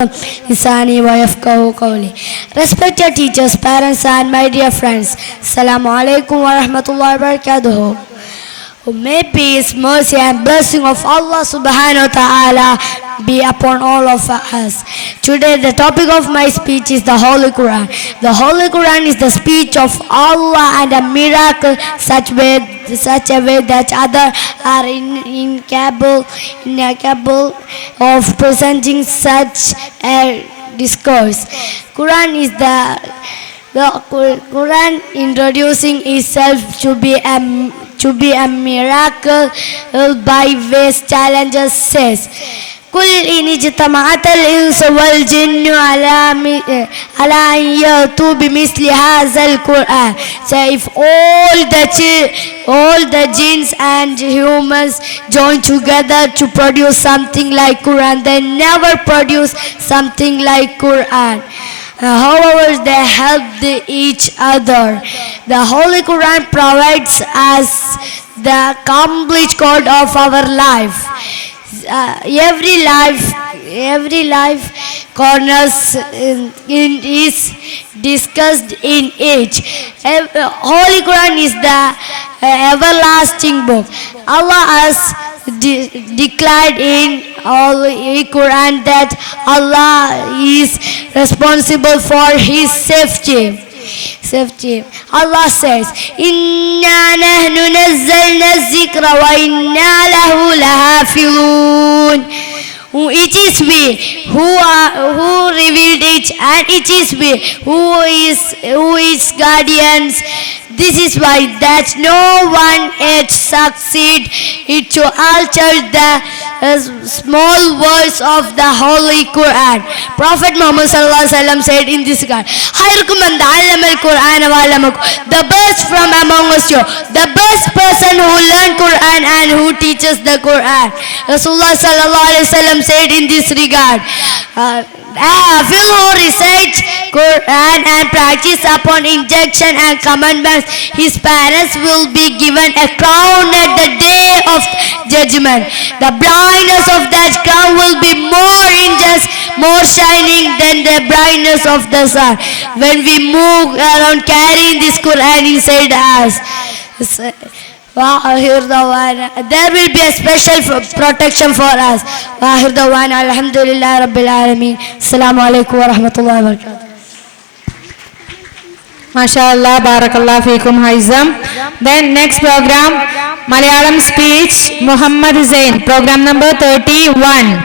Lisani wa yafqahu qawli. Respected teachers, parents and my dear friends, Assalamu alaikum wa rahmatullahi wa barakatuh. May peace, mercy and blessing of Allah subhanahu wa ta'ala be upon all of us. Today the topic of my speech is the Holy Quran. The Holy Quran is the speech of Allah and a miracle such a way that others are incapable of presenting such a discourse. The Quran introducing itself to be a miracle by ways challenges says. قل إن اجتمعت الإنس والجن على أن يأتوا بمثل هذا القرآن. So if all the jinns and humans join together to produce something like Quran, they never produce something like Quran. However, they help each other. The Holy Quran provides us the complete code of our life. Every life corners is discussed in it. Holy Quran is the everlasting book. Allah has declared in Holy Quran that Allah is responsible for his safety. Allah says, "Inna nahnu nazzalna az-zikra wa inna lahu lahafizun." It is we who revealed it, and it is we who is guardians. This is why that no one yet succeed to alter the small words of the Holy Quran. Prophet Muhammad said in this regard, the best from among us you, the best person who learned Quran and who teaches the Quran. Rasulullah said in this regard, Hafiz who recites Quran and practice upon injunction and commandments, his parents will be given a crown at the day of judgment. The brightness of that crown will be more shining than the brightness of the sun. When we move around carrying this Quran inside us, there will be a special protection for us. Alhamdulillah Rabbil Alameen. Assalamu alaikum wa rahmatullahi wa barakatuh. MashaAllah, Barakallah Feekum Haizam. Then next program, Malayalam speech, Muhammad Zain, program number 31.